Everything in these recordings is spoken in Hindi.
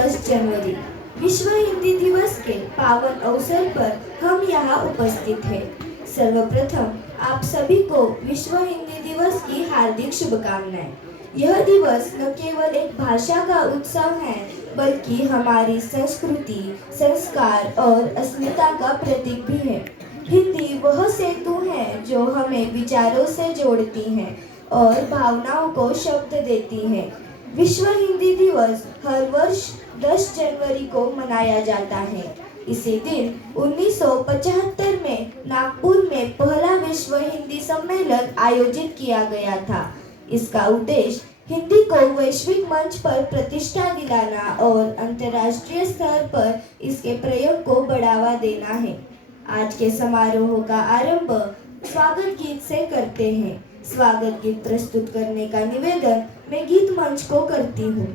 10 जनवरी विश्व हिंदी दिवस के पावन अवसर पर हम यहाँ उपस्थित हैं। सर्वप्रथम आप सभी को विश्व हिंदी दिवस की हार्दिक शुभकामनाएं। यह दिवस न केवल एक भाषा का उत्सव है, बल्कि हमारी संस्कृति, संस्कार और अस्मिता का प्रतीक भी है। हिंदी वह सेतु है जो हमें विचारों से जोड़ती है और भावनाओं को शब्द देती है। विश्व हिंदी दिवस हर वर्ष 10 जनवरी को मनाया जाता है। इसी दिन 1975 में नागपुर में पहला विश्व हिंदी सम्मेलन आयोजित किया गया था। इसका उद्देश्य हिंदी को वैश्विक मंच पर प्रतिष्ठा दिलाना और अंतर्राष्ट्रीय स्तर पर इसके प्रयोग को बढ़ावा देना है। आज के समारोह का आरंभ स्वागत गीत से करते हैं। स्वागत गीत प्रस्तुत करने का निवेदन मैं गीत मंच को करती हूँ।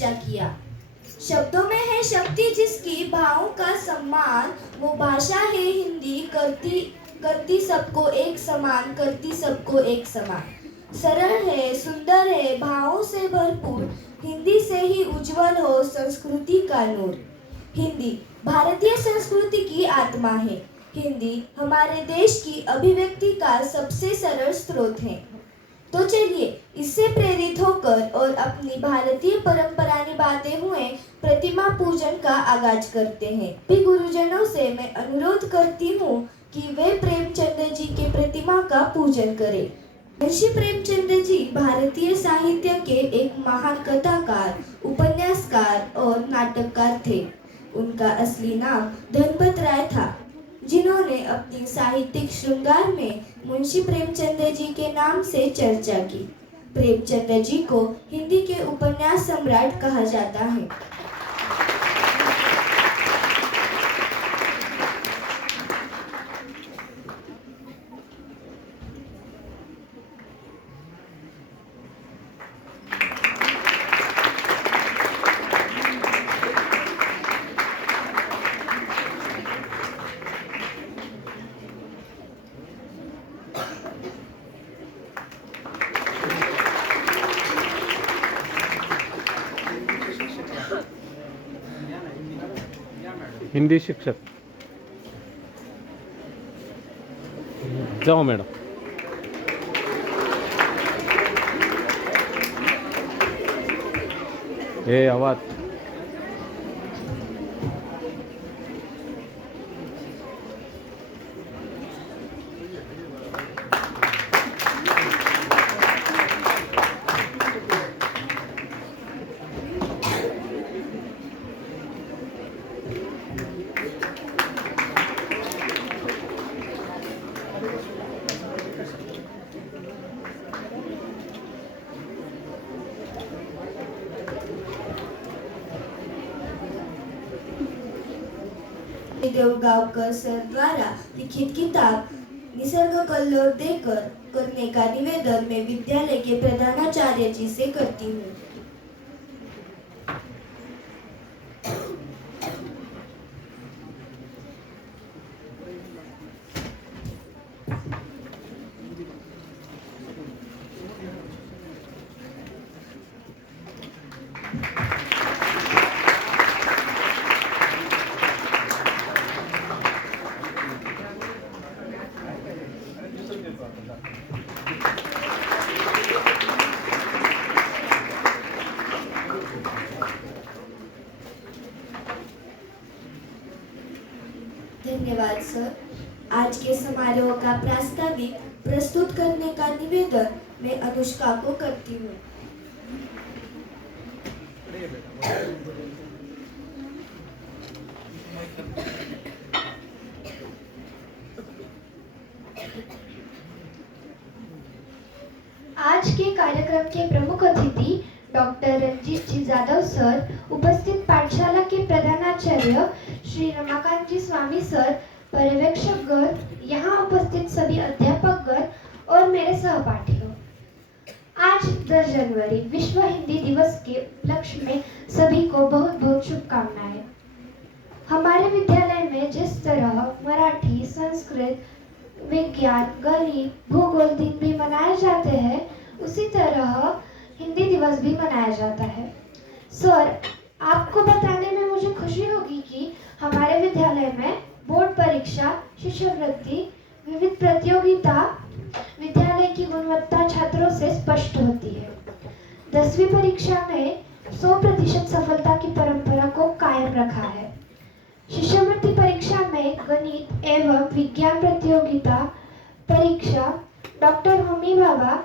किया। शब्दों में है शक्ति जिसकी, भावों का सम्मान, वो भाषा है हिंदी, करती सबको एक समान, करती सबको एक समान। सरल है, सुंदर है, भावों से भरपूर, हिंदी से ही उज्जवल हो संस्कृति का नूर। हिंदी भारतीय संस्कृति की आत्मा है। हिंदी हमारे देश की अभिव्यक्ति का सबसे सरल स्रोत है। तो चलिए इससे प्रेरित होकर और अपनी भारतीय परंपरा निभाते हुए प्रतिमा पूजन का आगाज करते हैं। भी गुरुजनों से मैं अनुरोध करती हूँ कि वे प्रेमचंद जी के प्रतिमा का पूजन करें। मुंशी प्रेमचंद जी भारतीय साहित्य के एक महान कथाकार, उपन्यासकार और नाटककार थे। उनका असली नाम धनपत राय था, जिन्होंने अपनी साहित्यिक श्रृंगार में मुंशी प्रेमचंद जी के नाम से चर्चा की। प्रेमचंद जी को हिंदी के उपन्यास सम्राट कहा जाता है। हिंदी शिक्षक जाओ मैडम। ए आवाज। देवगांवकर सर द्वारा लिखित किताब निसर्ग कल्लोल देकर करने का निवेदन मैं विद्यालय के प्रधानाचार्य जी से करती हूँ। धन्यवाद सर। आज के समारोह का प्रास्ताविक प्रस्तुत करने का निवेदन मैं अनुष्का को करती हूँ। आज के कार्यक्रम के प्रमुख अतिथि डॉक्टर रंजीत जी जाधव सर, उपस्थित पाठशाला के प्रधानाचार्य श्री रमाकांत जी स्वामी सर, पर्यवेक्षकगण, यहाँ उपस्थित सभी अध्यापकगण और मेरे सहपाठियों। आज 10 जनवरी विश्व हिंदी दिवस के उपलक्ष्य में सभी को बहुत बहुत शुभकामनाएं। हमारे विद्यालय में जिस तरह मराठी, संस्कृत, विज्ञान, गणित, भूगोल दिन भी मनाए जाते हैं, उसी तरह हिंदी दिवस भी मनाया जाता है। सर, आपको बताने में मुझे खुशी होगी कि हमारे विद्यालय में बोर्ड परीक्षा, शिष्यवृत्ति, विविध प्रतियोगिता विद्यालय की गुणवत्ता छात्रों से स्पष्ट होती है। 10वीं परीक्षा में 100% सफलता की परंपरा को कायम रखा है। शिष्यवृत्ति परीक्षा में गणित एवं विज्ञान प्रतियोगिता परीक्षा, डॉक्टर होमी भाभा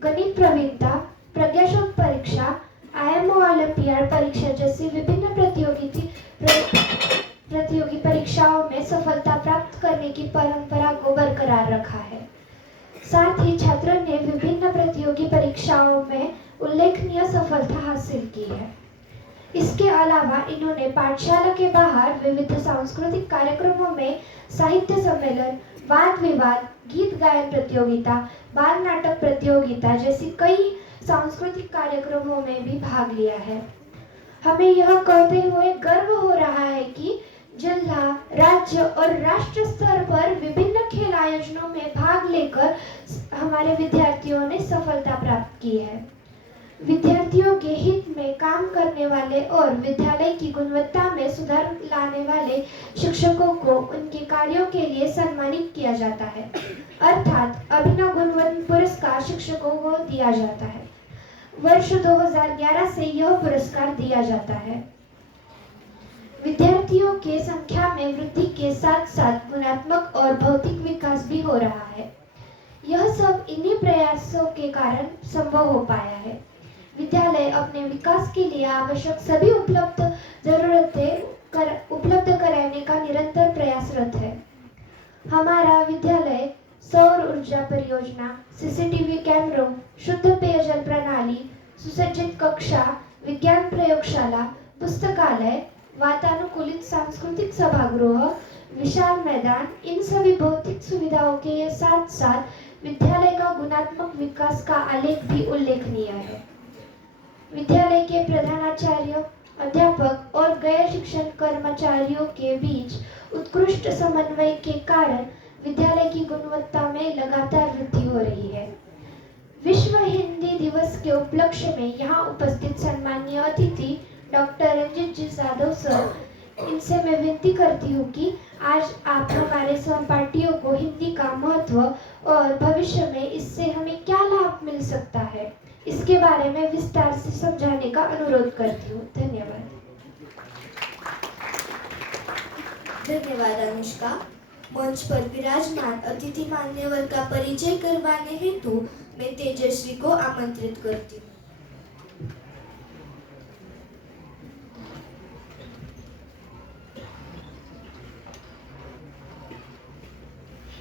गणित प्रवीणता, प्रज्ञाशोध परीक्षा, IMO ओलंपियाड परीक्षा जैसी विभिन्न प्रतियोगी परीक्षाओं में सफलता प्राप्त करने की परंपरा को बरकरार रखा है। साथ ही छात्रों ने विभिन्न प्रतियोगी परीक्षाओं में उल्लेखनीय सफलता हासिल की है। इसके अलावा इन्होंने पाठशाला के बाहर विविध सांस्कृतिक कार्यक्रमों में साहित्य सम्मेलन, वाद विवाद, गीत गायन प्रतियोगिता, बाल नाटक प्रतियोगिता जैसी कई सांस्कृतिक कार्यक्रमों में भी भाग लिया है। हमें यह कहते हुए गर्व हो रहा है कि जिला, राज्य और राष्ट्र स्तर पर विभिन्न खेल आयोजनों में भाग लेकर हमारे विद्यार्थियों ने सफलता प्राप्त की है। विद्यार्थियों के हित में काम करने वाले और विद्यालय की गुणवत्ता में सुधार लाने वाले शिक्षकों को उनके कार्यों के लिए सम्मानित किया जाता है, अर्थात अभिनव गुणवत्ता पुरस्कार शिक्षकों को दिया जाता है। वर्ष 2011 से यह पुरस्कार दिया जाता है। विद्यार्थियों के संख्या में वृद्धि के साथ साथ गुणात्मक और भौतिक विकास भी हो रहा है। यह सब इन्हीं प्रयासों के कारण संभव हो पाया है। विद्यालय अपने विकास के लिए आवश्यक सभी उपलब्ध कराने का निरंतर प्रयासरत है। हमारा विद्यालय सौर ऊर्जा परियोजना, CCTV कैमरों, शुद्ध पेयजल प्रणाली, सुसज्जित कक्षा, विज्ञान प्रयोगशाला, पुस्तकालय, वातानुकूलित सांस्कृतिक सभागृह, विशाल मैदान, इन सभी भौतिक सुविधाओं के साथ साथ विद्यालय का गुणात्मक विकास का आलेख भी उल्लेखनीय है। विद्यालय के प्रधानाचार्य, अध्यापक और गैर शिक्षण कर्मचारियों के बीच उत्कृष्ट समन्वय के कारण विद्यालय की गुणवत्ता में लगातार वृद्धि हो रही है। विश्व हिंदी दिवस के उपलक्ष्य में यहाँ उपस्थित सम्मानीय अतिथि डॉक्टर रंजीत जी जाधव सर इनसे मैं विनती करती हूँ कि आज आप हमारे सहपाठियों को हिंदी का महत्व और भविष्य में इससे हमें क्या लाभ मिल सकता है, इसके बारे में विस्तार से समझाने का अनुरोध करती हूँ। धन्यवाद। धन्यवाद अनुष्का। मंच पर विराजमान अतिथि मान्यवर का परिचय करवाने हेतु मैं तेजश्री को आमंत्रित करती हूँ।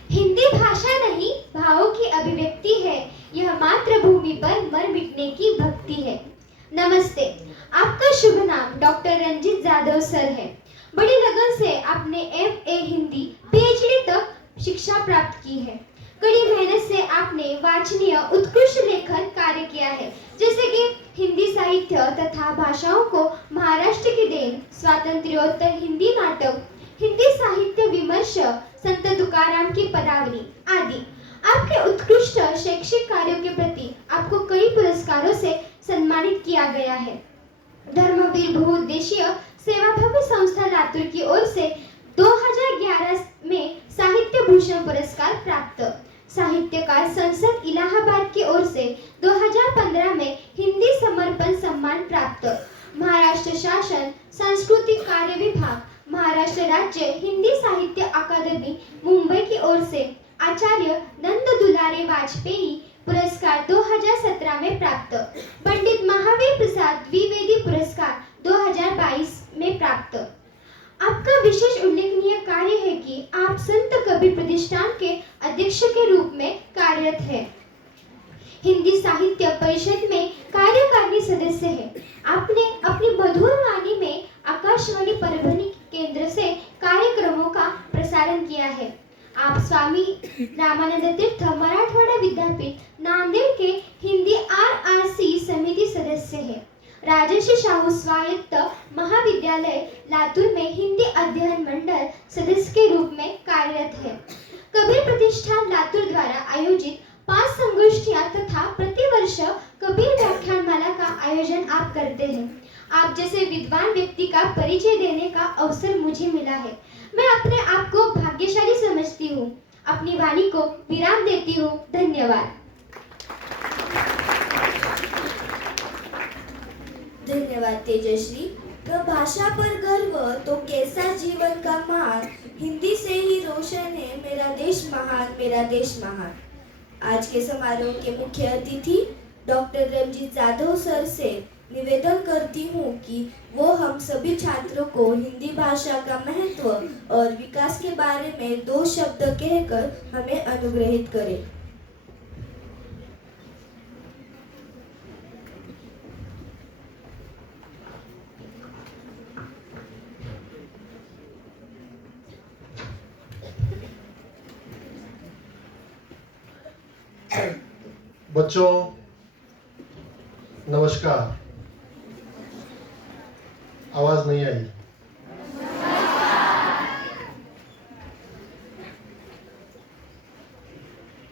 हिंदी भाषा नहीं, भावों की अभिव्यक्ति है। यह मातृभूमि पर मर मिटने की भक्ति है। नमस्ते, आपका शुभ नाम डॉक्टर रंजीत जाधव सर है। बड़ी लगन से आपने MA हिंदी PhD तक शिक्षा प्राप्त की है। कड़ी मेहनत से आपने वाचनीय उत्कृष्ट लेखन कार्य किया है, जैसे कि हिंदी साहित्य तथा भाषाओं को महाराष्ट्र की देन, स्वातंत्र्योत्तर हिंदी नाटक, हिंदी साहित्य विमर्श, संत तुकाराम की पदावली आदि। आपके उत्कृष्ट शैक्षिक कार्यों के प्रति आपको कई पुरस्कारों से सम्मानित किया गया है। धर्मवीर बहुउद्देशीय सेवा भव्य संस्था लातूर की ओर से 2011 में साहित्य भूषण पुरस्कार प्राप्त। साहित्यकार संसद इलाहाबाद की ओर से 2015 में हिंदी समर्पण सम्मान प्राप्त। महाराष्ट्र शासन सांस्कृतिक कार्य विभाग, महाराष्ट्र राज्य हिंदी साहित्य अकादमी मुंबई की ओर से आचार्य नंद दुलारे वाजपेयी पुरस्कार 2017 में प्राप्त। पंडित महावीर प्रसाद द्विवेदी पुरस्कार 2022 में प्राप्त। आपका विशेष उल्लेखनीय कार्य है कि आप संत कबीर प्रतिष्ठान के अध्यक्ष के रूप में कार्यरत हैं। हिंदी साहित्य परिषद में कार्यकारिणी सदस्य है। आपने अपनी मधुर वाणी में आकाशवाणी परभणी केंद्र से कार्यक्रमों का प्रसारण किया है। आप स्वामी रामानंद तीर्थ मराठवाड़ा विद्यापीठ नांदेड़ के हिंदी RRC समिति सदस्य हैं। राजर्षि शाहू स्वायत्त महाविद्यालय लातूर में हिंदी अध्ययन मंडल सदस्य के रूप में कार्यरत है। कबीर प्रतिष्ठान लातूर द्वारा आयोजित 5 संगोष्ठियां तथा प्रतिवर्ष कबीर व्याख्यानमाला का आयोजन आप करते हैं। आप जैसे विद्वान व्यक्ति का परिचय देने का अवसर मुझे मिला है। मैं अपने आप को भाग्यशाली समझती हूँ। अपनी वाणी को विराम देती हूँ। धन्यवाद। धन्यवाद तेजश्री। तो भाषा पर गर्व तो कैसा जीवन का मान, हिंदी से ही रोशन है मेरा देश महान, मेरा देश महान। आज के समारोह के मुख्य अतिथि डॉक्टर रंजीत जाधव सर से निवेदन करती हूँ कि वो हम सभी छात्रों को हिंदी भाषा का महत्व और विकास के बारे में 2 शब्द कहकर हमें अनुग्रहित करें। बच्चों नमस्कार। आवाज नहीं आई।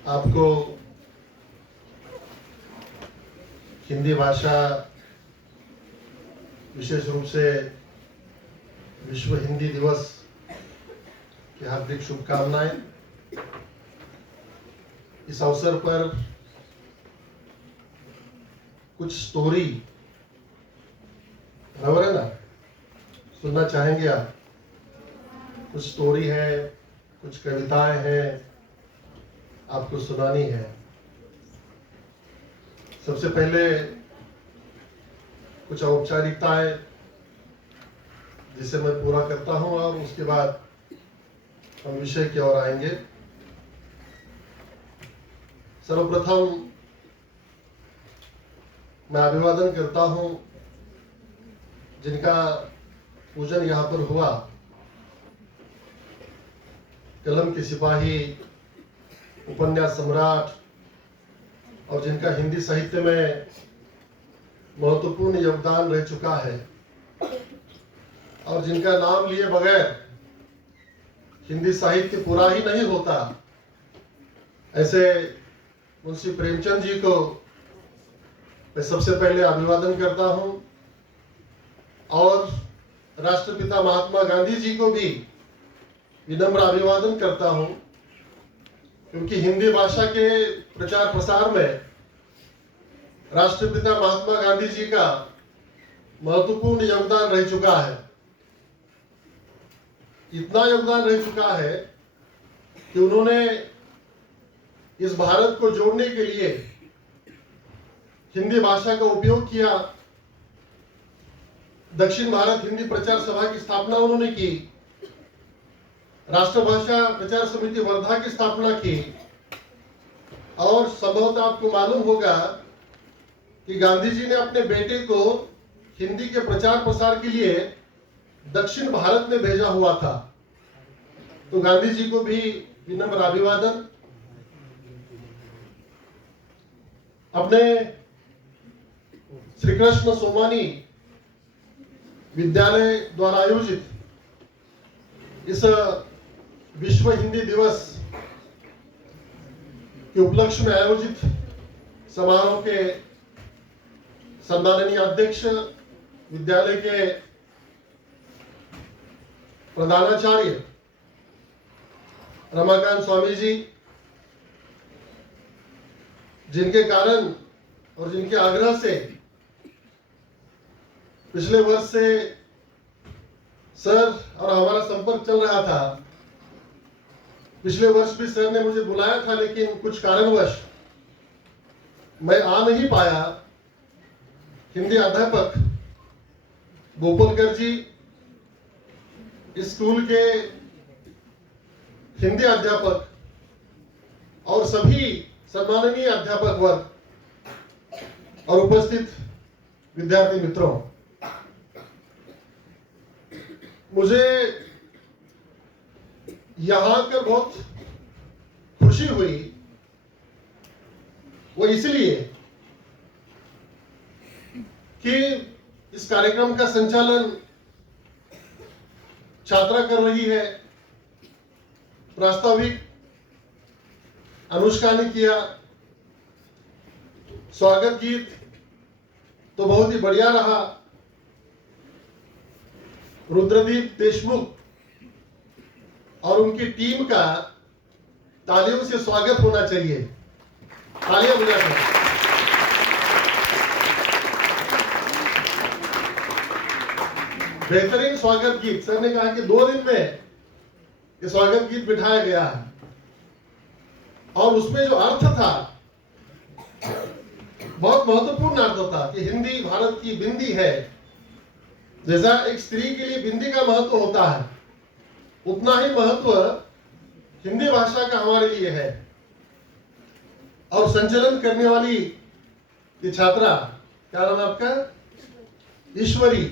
आपको हिंदी भाषा विशेष रूप से विश्व हिंदी दिवस की हार्दिक शुभकामनाएं। इस अवसर पर कुछ स्टोरी खबर है ना, सुनना चाहेंगे आप? कुछ स्टोरी है, कुछ कविताएं हैं, आपको सुनानी है। सबसे पहले कुछ औपचारिकताएं जिसे मैं पूरा करता हूं और उसके बाद हम विषय की ओर आएंगे। सर्वप्रथम मैं अभिवादन करता हूं जिनका पूजन यहाँ पर हुआ। कलम के सिपाही, उपन्यास सम्राट और जिनका हिंदी साहित्य में महत्वपूर्ण योगदान रह चुका है और जिनका नाम लिए बगैर हिंदी साहित्य पूरा ही नहीं होता, ऐसे मुंशी प्रेमचंद जी को मैं सबसे पहले अभिवादन करता हूं। और राष्ट्रपिता महात्मा गांधी जी को भी विनम्र अभिवादन करता हूं, क्योंकि हिंदी भाषा के प्रचार प्रसार में राष्ट्रपिता महात्मा गांधी जी का महत्वपूर्ण योगदान रह चुका है। इतना योगदान रह चुका है कि उन्होंने इस भारत को जोड़ने के लिए हिंदी भाषा का उपयोग किया। दक्षिण भारत हिंदी प्रचार सभा की स्थापना उन्होंने की, राष्ट्रभाषा प्रचार समिति वर्धा की स्थापना की, और संभवतः आपको मालूम होगा कि गांधी जी ने अपने बेटे को हिंदी के प्रचार प्रसार के लिए दक्षिण भारत में भेजा हुआ था। तो गांधी जी को भी विनम्र अभिवादन। अपने श्री कृष्ण सोमानी विद्यालय द्वारा आयोजित इस विश्व हिंदी दिवस के उपलक्ष्य में आयोजित समारोह के सम्माननीय अध्यक्ष, विद्यालय के प्रधानाचार्य रमाकांत स्वामी जी, जिनके कारण और जिनके आग्रह से पिछले वर्ष से सर और हमारा संपर्क चल रहा था। पिछले वर्ष भी सर ने मुझे बुलाया था, लेकिन कुछ कारणवश मैं आ नहीं पाया। हिंदी अध्यापक गोपालकर जी, स्कूल के हिंदी अध्यापक और सभी सम्माननीय अध्यापक वर्ग और उपस्थित विद्यार्थी मित्रों, मुझे यहां आकर बहुत खुशी हुई। वो इसलिए कि इस कार्यक्रम का संचालन छात्रा कर रही है। प्रास्ताविक अनुष्का ने किया, स्वागत गीत तो बहुत ही बढ़िया रहा। रुद्रदीप देशमुख और उनकी टीम का तालियों से स्वागत होना चाहिए। तालियां बजाकर। बेहतरीन स्वागत गीत। सर ने कहा कि 2 दिन में ये स्वागत गीत बिठाया गया है, और उसमें जो अर्थ था बहुत महत्वपूर्ण अर्थ था कि हिंदी भारत की बिंदी है। जैसा एक स्त्री के लिए बिंदी का महत्व होता है, उतना ही महत्व हिंदी भाषा का हमारे लिए है। और संचालन करने वाली ये छात्रा, क्या नाम आपका? ईश्वरी।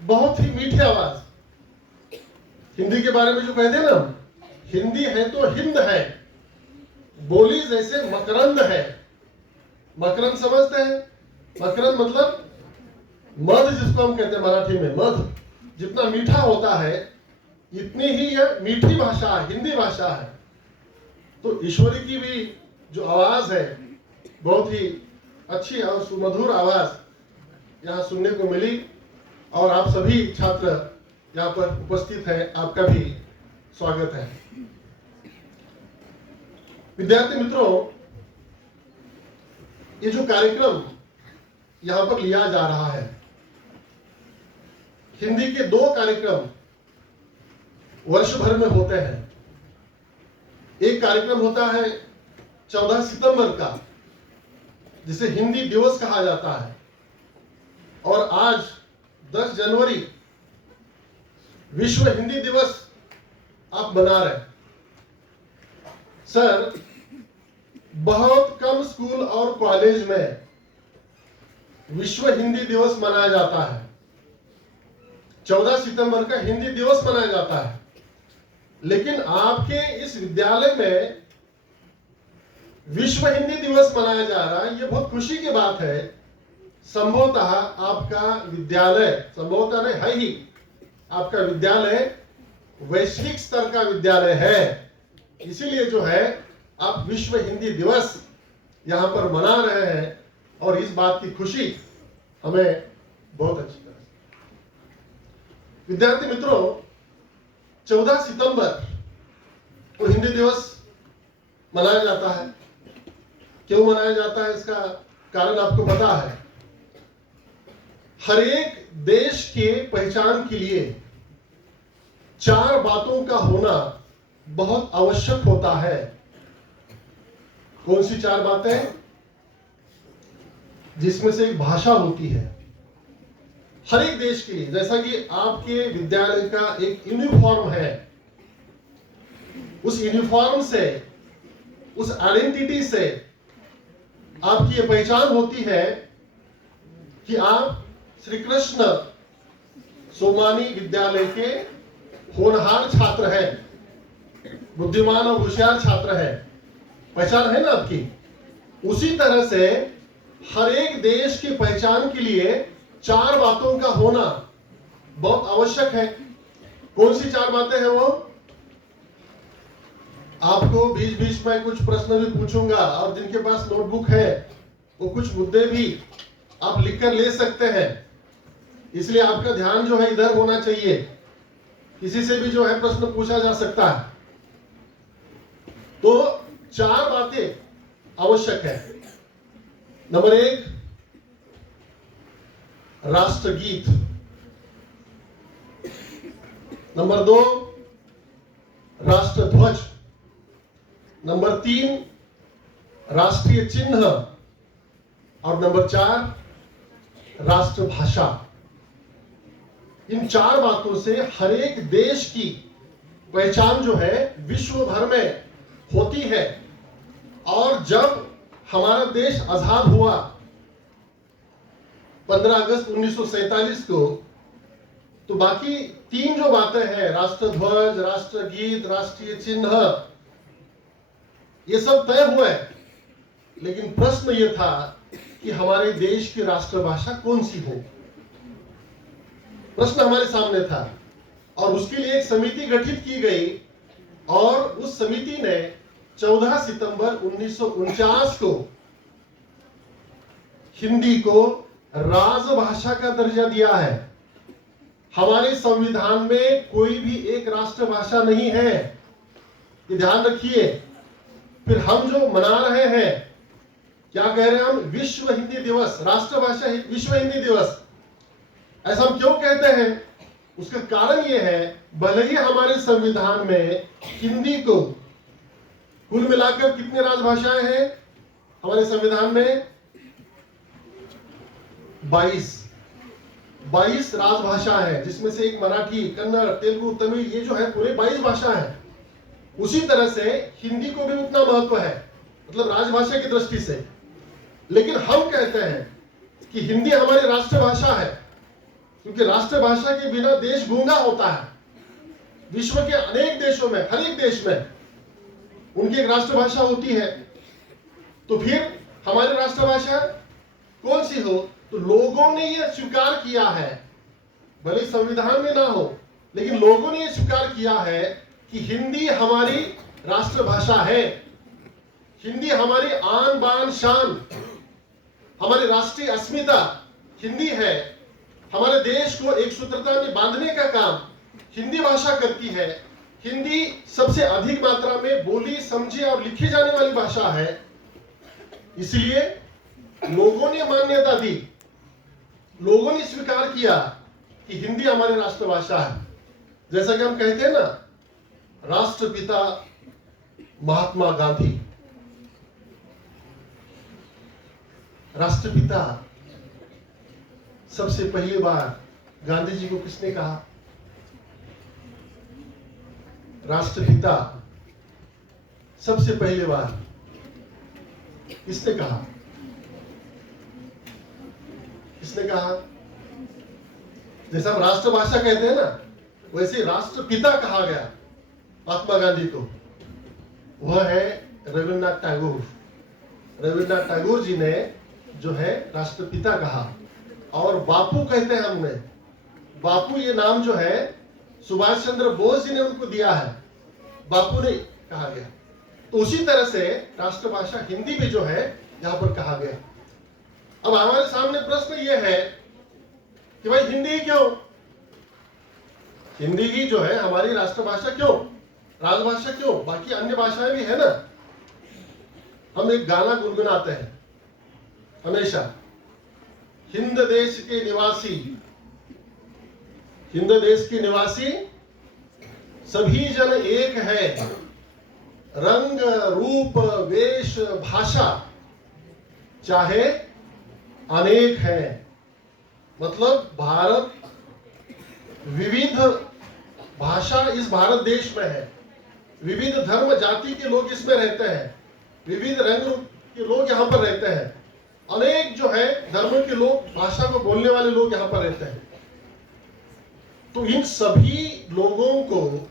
बहुत ही मीठी आवाज। हिंदी के बारे में जो कहते हैं ना, हिंदी है तो हिंद है, बोली जैसे मकरंद है। मकरंद समझते हैं? मकरंद मतलब मध, जिसको हम कहते हैं मराठी में मध। जितना मीठा होता है, इतनी ही यह मीठी भाषा है, हिंदी भाषा है। तो ईश्वरी की भी जो आवाज है, बहुत ही अच्छी और सुमधुर आवाज यहाँ सुनने को मिली। और आप सभी छात्र यहाँ पर उपस्थित हैं, आपका भी स्वागत है। विद्यार्थी मित्रों, ये जो कार्यक्रम यहाँ पर लिया जा रहा है, हिंदी के 2 कार्यक्रम वर्ष भर में होते हैं। एक कार्यक्रम होता है 14 सितंबर का, जिसे हिंदी दिवस कहा जाता है, और आज 10 जनवरी विश्व हिंदी दिवस आप मना रहे हैं। सर, बहुत कम स्कूल और कॉलेज में विश्व हिंदी दिवस मनाया जाता है। 14 सितंबर का हिंदी दिवस मनाया जाता है, लेकिन आपके इस विद्यालय में विश्व हिंदी दिवस मनाया जा रहा है। ये बहुत खुशी की बात है। संभवतः आपका विद्यालय, संभवतः नहीं है ही, आपका विद्यालय वैश्विक स्तर का विद्यालय है। इसीलिए जो है आप विश्व हिंदी दिवस यहाँ पर मना रहे हैं, और इस बात की खुशी हमें बहुत अच्छी तरह से। विद्यार्थी मित्रों, 14 सितंबर को हिंदी दिवस मनाया जाता है। क्यों मनाया जाता है इसका कारण आपको पता है। हर एक देश के पहचान के लिए 4 बातों का होना बहुत आवश्यक होता है। कौन सी 4 बातें? जिसमें से एक भाषा होती है हर एक देश के लिए। जैसा कि आपके विद्यालय का एक यूनिफॉर्म है, उस यूनिफॉर्म से, उस आइडेंटिटी से आपकी ये पहचान होती है कि आप श्री कृष्ण सोमानी विद्यालय के होनहार छात्र हैं, बुद्धिमान और होशियार छात्र हैं। पहचान है ना आपकी। उसी तरह से हर एक देश की पहचान के लिए 4 बातों का होना बहुत आवश्यक है। कौन सी 4 बातें हैं वो? आपको बीच बीच में कुछ प्रश्न भी पूछूंगा, और जिनके पास नोटबुक है वो कुछ मुद्दे भी आप लिखकर ले सकते हैं। इसलिए आपका ध्यान जो है इधर होना चाहिए। किसी से भी जो है प्रश्न पूछा जा सकता है। तो 4 बातें आवश्यक है। नंबर 1, राष्ट्रगीत। नंबर 2, राष्ट्रध्वज। नंबर 3, राष्ट्रीय चिन्ह। और नंबर 4, राष्ट्रभाषा। इन 4 बातों से हर एक देश की पहचान जो है विश्व भर में होती है। और जब हमारा देश आजाद हुआ 15 अगस्त 1947 को, तो बाकी 3 जो बातें हैं, राष्ट्रध्वज, राष्ट्रगीत, राष्ट्रीय चिन्ह, ये सब तय हुए। लेकिन प्रश्न ये था कि हमारे देश की राष्ट्रभाषा कौन सी हो। प्रश्न हमारे सामने था और उसके लिए एक समिति गठित की गई, और उस समिति ने 14 सितंबर 1949 को हिंदी को राजभाषा का दर्जा दिया है। हमारे संविधान में कोई भी एक राष्ट्रभाषा नहीं है, ये ध्यान रखिए। फिर हम जो मना रहे हैं, क्या कह रहे हैं हम? विश्व हिंदी दिवस, राष्ट्रभाषा विश्व हिंदी दिवस। ऐसा हम क्यों कहते हैं? उसका कारण यह है, भले ही हमारे संविधान में हिंदी को, कुल मिलाकर कितनी राजभाषाएं हैं हमारे संविधान में? 22 राजभाषा है, जिसमें से एक मराठी, कन्नड़, तेलुगु, तमिल, ये जो है पूरे 22 भाषा है। उसी तरह से हिंदी को भी उतना महत्व है, मतलब राजभाषा की दृष्टि से। लेकिन हम कहते हैं कि हिंदी हमारी राष्ट्रभाषा है, क्योंकि राष्ट्रभाषा के बिना देश गूंगा होता है। विश्व के अनेक देशों में, हर एक देश में उनकी एक राष्ट्रभाषा होती है। तो फिर हमारी राष्ट्रभाषा कौन सी हो? तो लोगों ने यह स्वीकार किया है, भले संविधान में ना हो, लेकिन लोगों ने यह स्वीकार किया है कि हिंदी हमारी राष्ट्रभाषा है। हिंदी हमारी आन बान शान, हमारी राष्ट्रीय अस्मिता हिंदी है। हमारे देश को एक सूत्रता में बांधने का काम हिंदी भाषा करती है। हिंदी सबसे अधिक मात्रा में बोली, समझी और लिखी जाने वाली भाषा है। इसलिए लोगों ने मान्यता दी, लोगों ने स्वीकार किया कि हिंदी हमारी राष्ट्रभाषा है। जैसा कि हम कहते हैं ना, राष्ट्रपिता महात्मा गांधी। राष्ट्रपिता सबसे पहली बार गांधी जी को किसने कहा? राष्ट्रपिता सबसे पहली बार किसने कहा? किसने कहा? जैसे हम राष्ट्रभाषा कहते हैं ना, वैसे राष्ट्रपिता कहा गया महात्मा गांधी को। वह है रविन्द्रनाथ टैगोर। रविन्द्रनाथ टैगोर जी ने जो है राष्ट्रपिता कहा। और बापू कहते हैं हमने, बापू ये नाम जो है सुभाष चंद्र बोस जी ने उनको दिया है, बापू ने कहा गया। तो उसी तरह से राष्ट्रभाषा हिंदी भी जो है यहां पर कहा गया। अब हमारे सामने प्रश्न ये है कि भाई हिंदी क्यों? हिंदी ही जो है हमारी राष्ट्रभाषा क्यों, राजभाषा क्यों, बाकी अन्य भाषाएं भी है ना। हम एक गाना गुनगुनाते हैं हमेशा, हिंद देश के निवासी, हिंद देश के निवासी सभी जन एक है, रंग रूप वेश भाषा चाहे अनेक है। मतलब भारत विविध भाषा इस भारत देश में है, विविध धर्म जाति के लोग इसमें रहते हैं, विविध रंग के लोग यहाँ पर रहते हैं, अनेक जो है धर्म के लोग, भाषा को बोलने वाले लोग यहाँ पर रहते हैं। तो इन सभी लोगों को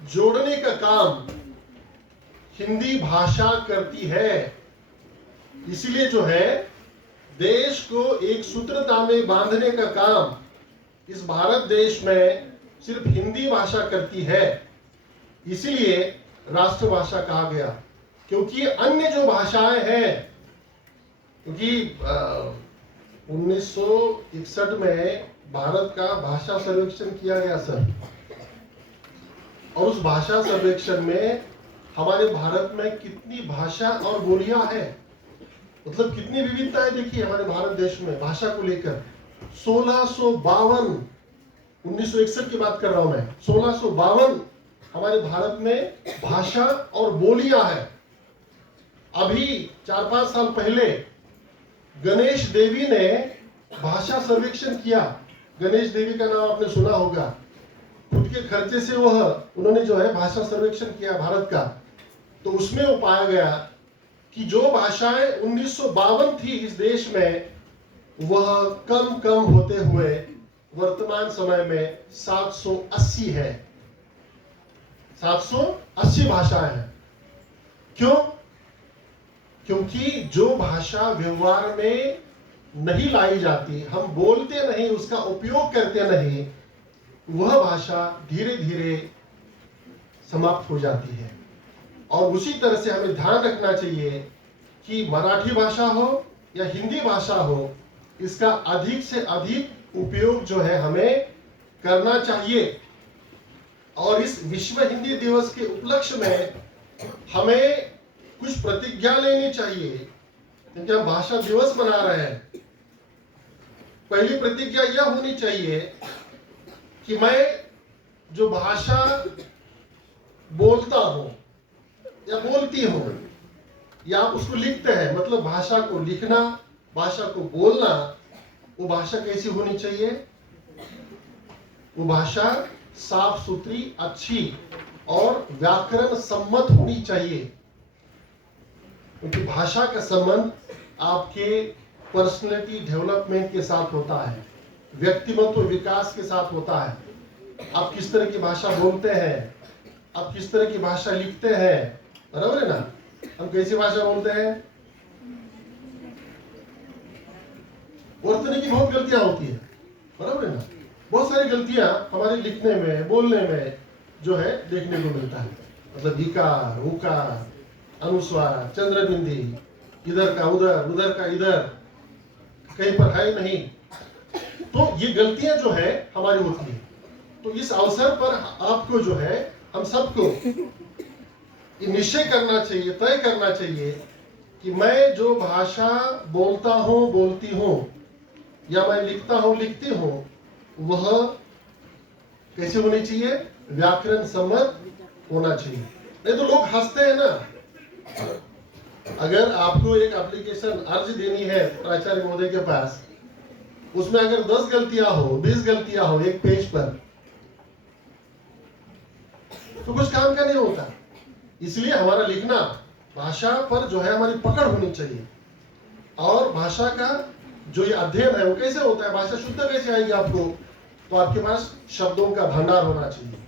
जोड़ने का काम हिंदी भाषा करती है। इसलिए जो है देश को एक सूत्रता में बांधने का काम इस भारत देश में सिर्फ हिंदी भाषा करती है। इसीलिए राष्ट्रभाषा कहा गया, क्योंकि अन्य जो भाषाएं हैं, क्योंकि 1961 में भारत का भाषा सर्वेक्षण किया गया सर, और उस भाषा सर्वेक्षण में हमारे भारत में कितनी भाषा और बोलियां हैं, मतलब कितनी विविधताएं देखिए हमारे भारत देश में भाषा को लेकर। 1652, 1961 की बात कर रहा हूं मैं, 1652 हमारे भारत में भाषा और बोलियां हैं। अभी 4-5 साल पहले गणेश देवी ने भाषा सर्वेक्षण किया। गणेश देवी का नाम आपने सुना होगा, खुद के खर्चे से उन्होंने जो है भाषा सर्वेक्षण किया भारत का। तो उसमें वो पाया गया कि जो भाषाएं 1952 थी इस देश में, वह कम कम होते हुए वर्तमान समय में 780 है। 780 भाषाएं हैं। क्यों? क्योंकि जो भाषा व्यवहार में नहीं लाई जाती, हम बोलते नहीं, उसका उपयोग करते नहीं, वह भाषा धीरे धीरे समाप्त हो जाती है। और उसी तरह से हमें ध्यान रखना चाहिए कि मराठी भाषा हो या हिंदी भाषा हो, इसका अधिक से अधिक उपयोग जो है हमें करना चाहिए। और इस विश्व हिंदी दिवस के उपलक्ष्य में हमें कुछ प्रतिज्ञा लेनी चाहिए, क्योंकि हम भाषा दिवस मना रहे हैं। पहली प्रतिज्ञा यह होनी चाहिए कि मैं जो भाषा बोलता हूं या बोलती हूं, या आप उसको लिखते हैं, मतलब भाषा को लिखना, भाषा को बोलना, वो भाषा कैसी होनी चाहिए? वो भाषा साफ सुथरी, अच्छी और व्याकरण सम्मत होनी चाहिए। क्योंकि भाषा का संबंध आपके पर्सनैलिटी डेवलपमेंट के साथ होता है, व्यक्तिमत्व विकास के साथ होता है। आप किस तरह की भाषा बोलते हैं, आप किस तरह की भाषा लिखते हैं, बराबर है ना? हम कैसी भाषा बोलते हैं? वर्तने की बहुत गलतियां होती है, बराबर है ना? बहुत सारी गलतियां हमारे लिखने में, बोलने में जो है देखने को मिलता है। मतलब इकार, उकार, अनुस्वार, चंद्रबिंदी, इधर का उधर, उधर का इधर, कहीं पर है नहीं। तो ये गलतियां जो है हमारी होती है। तो इस अवसर पर आपको जो है, हम सबको निश्चय करना चाहिए, तय करना चाहिए कि मैं जो भाषा बोलता हूं, बोलती हूं, या मैं लिखता हूं, लिखती हूं, वह कैसे होनी चाहिए? व्याकरण सम्मत होना चाहिए। नहीं तो लोग हंसते हैं ना। अगर आपको एक एप्लीकेशन अर्ज देनी है प्राचार्य महोदय के पास, उसमें अगर 10 गलतियां हो, 20 गलतियां हो एक पेज पर, तो कुछ काम का नहीं होता। इसलिए हमारा लिखना, भाषा पर जो है हमारी पकड़ होनी चाहिए। और भाषा का जो ये अध्ययन है वो कैसे होता है, भाषा शुद्ध कैसे आएगी आपको? तो आपके पास शब्दों का भंडार होना चाहिए,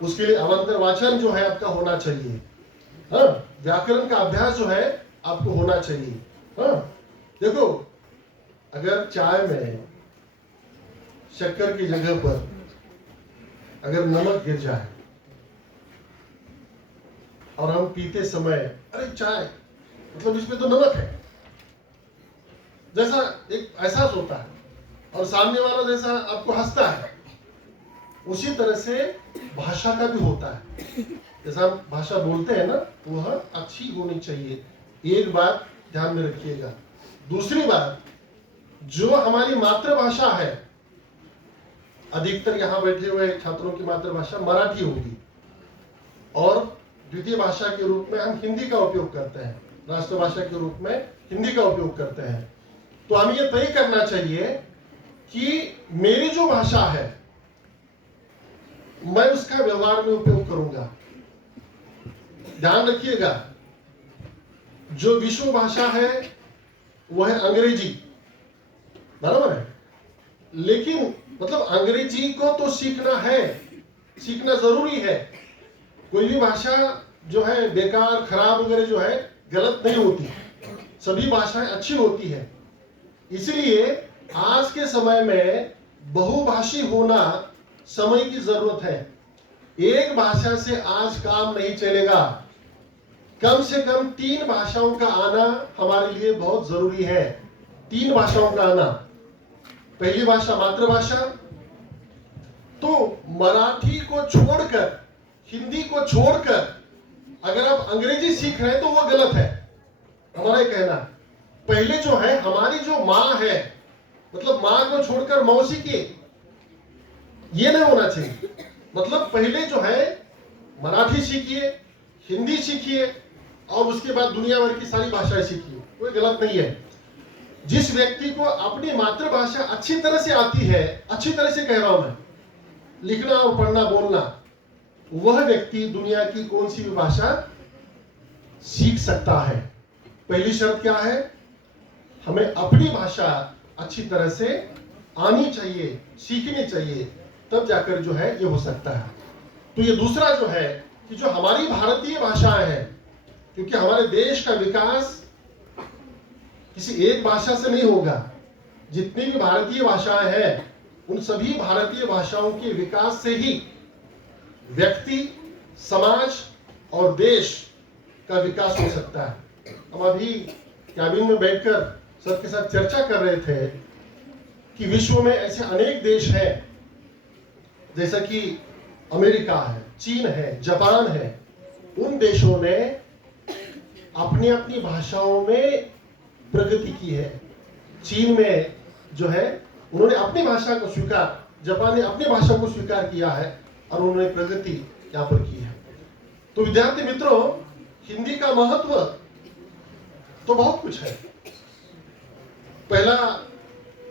उसके लिए अवंतर वाचन जो है आपका होना चाहिए, हाँ, व्याकरण का अभ्यास जो है आपको होना चाहिए। हाँ, देखो, अगर चाय में शक्कर की जगह पर अगर नमक गिर जाए और हम पीते समय अरे चाय, मतलब इसमें तो नमक है, जैसा एक एहसास होता है, और सामने वाला जैसा आपको हंसता है, उसी तरह से भाषा का भी होता है। जैसा हम भाषा बोलते हैं ना, वह अच्छी होनी चाहिए। एक बात ध्यान में रखिएगा। दूसरी बात, जो हमारी मातृभाषा है, अधिकतर यहाँ बैठे हुए छात्रों की मातृभाषा मराठी होगी और द्वितीय भाषा के रूप में हम हिंदी का उपयोग करते हैं, राष्ट्रभाषा के रूप में हिंदी का उपयोग करते हैं। तो हमें यह तय करना चाहिए कि मेरी जो भाषा है मैं उसका व्यवहार में उपयोग करूंगा। ध्यान रखिएगा, जो विश्व भाषा है वह है अंग्रेजी, बराबर है। लेकिन मतलब अंग्रेजी को तो सीखना है, सीखना जरूरी है। कोई भी भाषा जो है बेकार, खराब वगैरह जो है गलत नहीं होती, सभी भाषाएं अच्छी होती है। इसलिए आज के समय में बहुभाषी होना समय की जरूरत है। एक भाषा से आज काम नहीं चलेगा, कम से कम 3 भाषाओं का आना हमारे लिए बहुत जरूरी है। 3 भाषाओं का आना। पहली भाषा मातृभाषा, तो मराठी को छोड़कर, हिंदी को छोड़कर अगर आप अंग्रेजी सीख रहे हैं तो वह गलत है, हमारा ये कहना। पहले जो है हमारी जो माँ है, मतलब माँ को छोड़कर मौसी की, ये नहीं होना चाहिए। मतलब पहले जो है मराठी सीखिए, हिंदी सीखिए और उसके बाद दुनिया भर की सारी भाषाएं सीखिए, कोई गलत नहीं है। जिस व्यक्ति को अपनी मातृभाषा अच्छी तरह से आती है, अच्छी तरह से कह रहा हूं मैं, लिखना और पढ़ना बोलना, वह व्यक्ति दुनिया की कौन सी भी भाषा सीख सकता है। पहली शर्त क्या है? हमें अपनी भाषा अच्छी तरह से आनी चाहिए, सीखनी चाहिए, तब जाकर जो है ये हो सकता है। तो ये दूसरा जो है कि जो हमारी भारतीय भाषाएं हैं, क्योंकि हमारे देश का विकास किसी एक भाषा से नहीं होगा। जितनी भी भारतीय भाषाएं हैं, उन सभी भारतीय भाषाओं के विकास से ही व्यक्ति, समाज और देश का विकास हो सकता है। हम अभी कैबिन में बैठकर सबके साथ चर्चा कर रहे थे कि विश्व में ऐसे अनेक देश हैं, जैसा कि अमेरिका है, चीन है, जापान है। उन देशों ने अपनी अपनी भाषाओं में प्रगति की है। चीन में जो है उन्होंने अपनी भाषा को स्वीकार, जापान ने अपनी भाषा को स्वीकार किया है और उन्होंने प्रगति यहाँ पर की है। तो विद्यार्थी मित्रों, हिंदी का महत्व तो बहुत कुछ है। पहला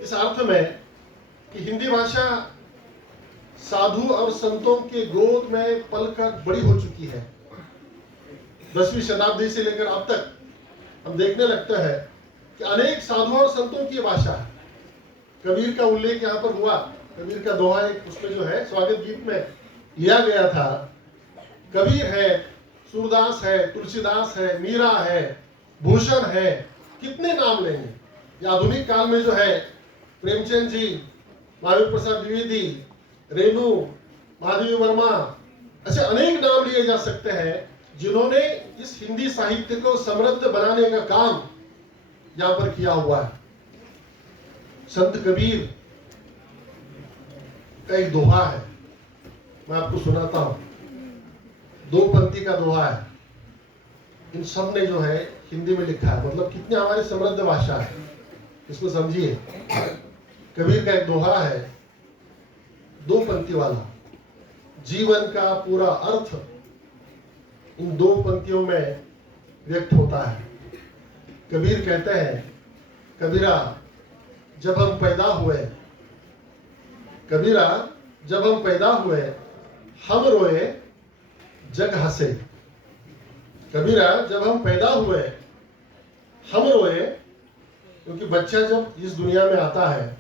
इस अर्थ में कि हिंदी भाषा साधु और संतों के गोद में पलकर बड़ी हो चुकी है। 10वीं शताब्दी से लेकर अब तक हम देखने लगते हैं कि अनेक साधु और संतों की भाषा है। कबीर का उल्लेख यहाँ पर हुआ, कबीर का दोहा एक उसमें जो है स्वागत गीत में लिया गया था। कबीर है, सूरदास है, तुलसीदास है, मीरा है, भूषण है, कितने नाम लेंगे। ये आधुनिक काल में जो है प्रेमचंद जी, महावीर प्रसाद द्विवेदी, रेणु, माधवी वर्मा, ऐसे अनेक नाम लिए जा सकते हैं जिन्होंने इस हिंदी साहित्य को समृद्ध बनाने का काम यहां पर किया हुआ है। संत कबीर का एक दोहा है, मैं आपको सुनाता हूं। 2 पंक्ति का दोहा है। इन सब ने जो है हिंदी में लिखा है, मतलब कितनी हमारी समृद्ध भाषा है, इसको समझिए। कबीर का एक दोहा है 2 पंक्ति वाला। जीवन का पूरा अर्थ इन 2 पंक्तियों में व्यक्त होता है। कबीर कहते हैं, कबीरा जब हम पैदा हुए, कबीरा जब हम पैदा हुए, हम रोए जग हंसे। कबीरा जब हम पैदा हुए, हम रोए, क्योंकि बच्चा जब इस दुनिया में आता है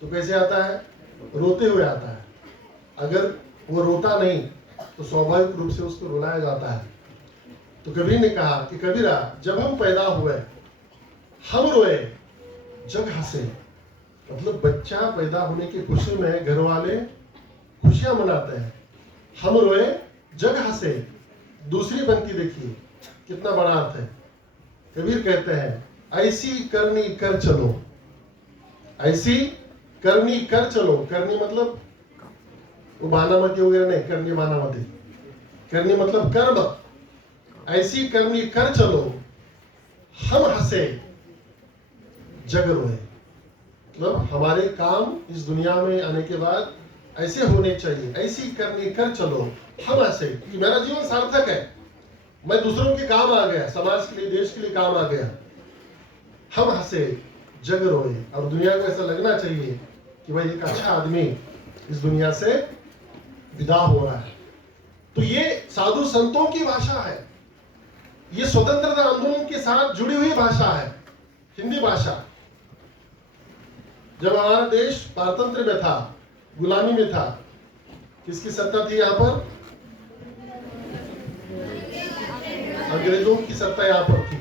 तो कैसे आता है? रोते हुए आता है। अगर वो रोता नहीं तो स्वाभाविक रूप से उसको रुलाया जाता है। तो कबीर ने कहा कि कबीरा जब हम पैदा हुए, हम रोए जग हंसे। मतलब बच्चा पैदा होने की खुशी में घर वाले खुशियां मनाते हैं। हम रोए जग हंसे। दूसरी पंक्ति देखिए, कितना बड़ा अर्थ है। कबीर कहते हैं, ऐसी करनी कर चलो, ऐसी करनी कर चलो। करनी मतलब वो बानामती वगैरह नहीं, करनी बानामती। करनी मतलब कर्म, ऐसी करनी कर चलो हम हंसे जग रोए। मतलब हमारे काम इस दुनिया में आने के बाद ऐसे होने चाहिए, ऐसी करनी कर चलो हम हंसे कि मेरा जीवन सार्थक है, मैं दूसरों के काम आ गया, समाज के लिए, देश के लिए काम आ गया। हम हंसे जग रोए, और दुनिया को ऐसा लगना चाहिए कि भाई एक अच्छा आदमी इस दुनिया से विदा हो रहा है। तो ये साधु संतों की भाषा है, ये स्वतंत्रता आंदोलन के साथ जुड़ी हुई भाषा है, हिंदी भाषा। जब हमारा देश पारतंत्र में था, गुलामी में था, किसकी सत्ता थी यहाँ पर? अंग्रेजों की सत्ता यहाँ पर थी।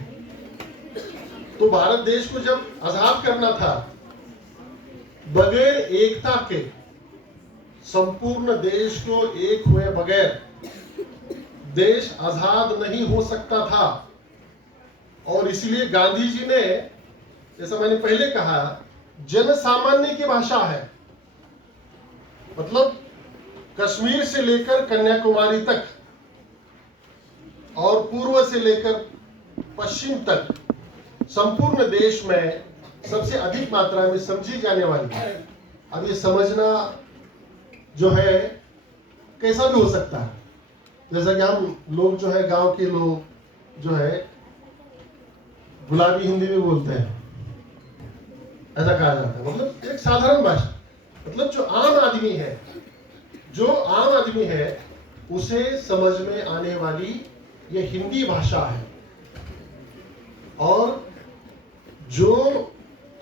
तो भारत देश को जब आजाद करना था, बगैर एकता के, संपूर्ण देश को एक हुए बगैर देश आजाद नहीं हो सकता था। और इसलिए गांधी जी ने, जैसा मैंने पहले कहा, जन सामान्य की भाषा है, मतलब कश्मीर से लेकर कन्याकुमारी तक और पूर्व से लेकर पश्चिम तक संपूर्ण देश में सबसे अधिक मात्रा में समझी जाने वाली। अब ये समझना जो है कैसा भी हो सकता है, जैसा कि हम लोग जो है, गांव के लोग जो है गुलाबी हिंदी में बोलते हैं, ऐसा कहा जाता है। मतलब एक साधारण भाषा, मतलब जो आम आदमी है, जो आम आदमी है उसे समझ में आने वाली ये हिंदी भाषा है। और जो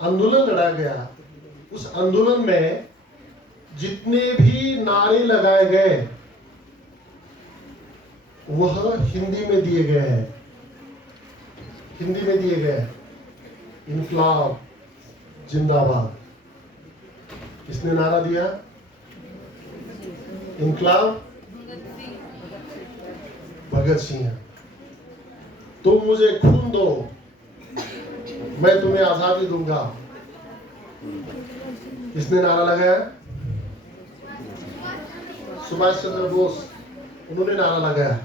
आंदोलन लड़ा गया, उस आंदोलन में जितने भी नारे लगाए गए वह हिंदी में दिए गए हैं, हिंदी में दिए गए। इनकलाब जिंदाबाद, किसने नारा दिया? इनकलाब भगत सिंह। तुम मुझे खून दो, मैं तुम्हें आजादी दूंगा, किसने नारा लगाया? सुभाष चंद्र बोस, उन्होंने नारा लगाया।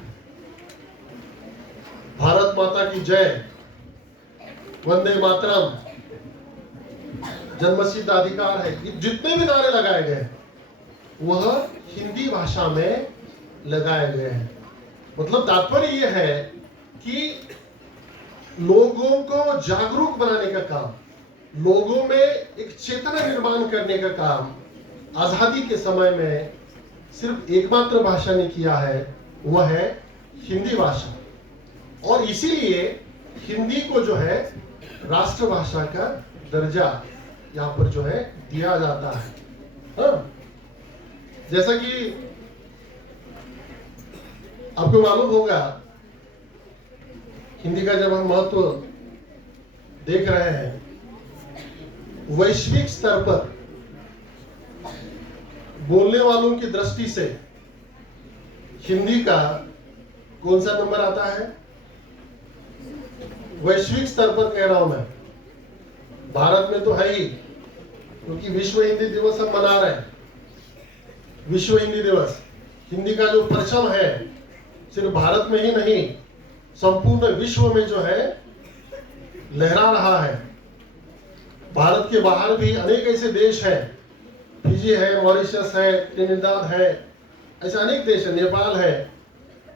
भारत माता की जय, वंदे मातरम, जन्मसिद्ध अधिकार है, ये जितने भी नारे लगाए गए वह हिंदी भाषा में लगाए गए हैं। मतलब तात्पर्य यह है कि लोगों को जागरूक बनाने का काम, लोगों में एक चेतना निर्माण करने का काम आजादी के समय में सिर्फ एकमात्र भाषा ने किया है, वह है हिंदी भाषा। और इसीलिए हिंदी को जो है राष्ट्रभाषा का दर्जा यहाँ पर जो है दिया जाता है। हाँ? जैसा कि आपको मालूम होगा, हिंदी का जब हम महत्व देख रहे हैं, वैश्विक स्तर पर बोलने वालों की दृष्टि से हिंदी का कौन सा नंबर आता है? वैश्विक स्तर पर कह रहा हूं मैं, भारत में तो है ही, क्योंकि विश्व हिंदी दिवस हम मना रहे हैं। विश्व हिंदी दिवस, हिंदी का जो परचम है सिर्फ भारत में ही नहीं, संपूर्ण विश्व में जो है लहरा रहा है। भारत के बाहर भी अनेक ऐसे देश हैं, फिजी है, मॉरिशस है, ट्रिनिडाद है, ऐसे अनेक देश है, नेपाल है,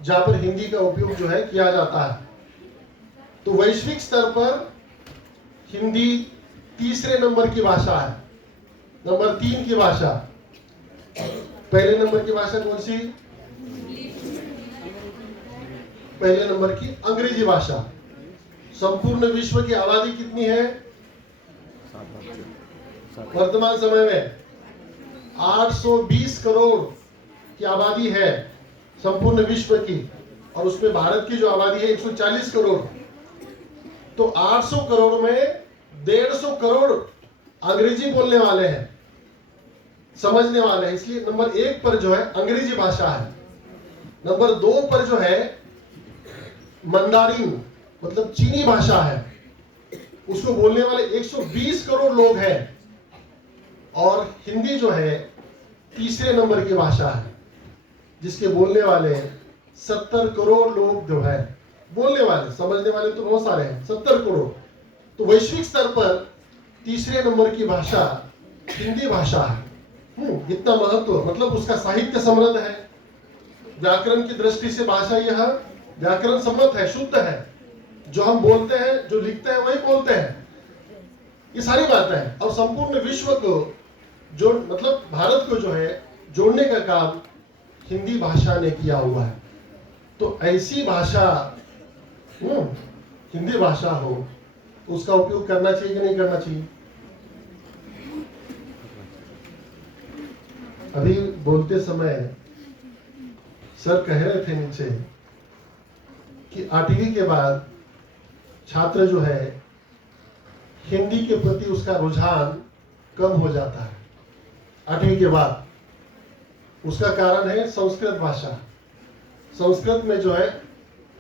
जहां पर हिंदी का उपयोग जो है किया जाता है। तो वैश्विक स्तर पर हिंदी तीसरे नंबर की भाषा है, नंबर 3 की भाषा। पहले नंबर की भाषा कौन सी? पहले नंबर की अंग्रेजी भाषा। संपूर्ण विश्व की आबादी कितनी है वर्तमान समय में? 820 करोड़ की आबादी है संपूर्ण विश्व की, और उसमें भारत की जो आबादी है 140 करोड़। तो 800 करोड़ में 150 करोड़ अंग्रेजी बोलने वाले हैं, समझने वाले हैं। इसलिए नंबर 1 पर जो है अंग्रेजी भाषा है। नंबर 2 पर जो है मंदारिन, मतलब चीनी भाषा है, उसको बोलने वाले 120 करोड़ लोग हैं। और हिंदी जो है तीसरे नंबर की भाषा है, जिसके बोलने वाले 70 करोड़ लोग जो है, बोलने वाले, समझने वाले तो बहुत सारे हैं, 70 करोड़। तो वैश्विक स्तर पर तीसरे नंबर की भाषा हिंदी भाषा है। इतना महत्व, मतलब उसका साहित्य समृद्ध है, व्याकरण की दृष्टि से भाषा यह व्याकरण सम्मत है, शुद्ध है, जो हम बोलते हैं, जो लिखते हैं वही बोलते हैं, ये सारी बातें हैं। और संपूर्ण विश्व को जोड़, मतलब भारत को जो है जोड़ने का काम हिंदी भाषा ने किया हुआ है। तो ऐसी भाषा हिंदी भाषा हो, उसका उपयोग करना चाहिए कि नहीं करना चाहिए? अभी बोलते समय सर कह रहे थे नीचे कि 8वीं के बाद छात्र जो है हिंदी के प्रति उसका रुझान कम हो जाता है 8वीं के बाद। उसका कारण है संस्कृत भाषा। संस्कृत में जो है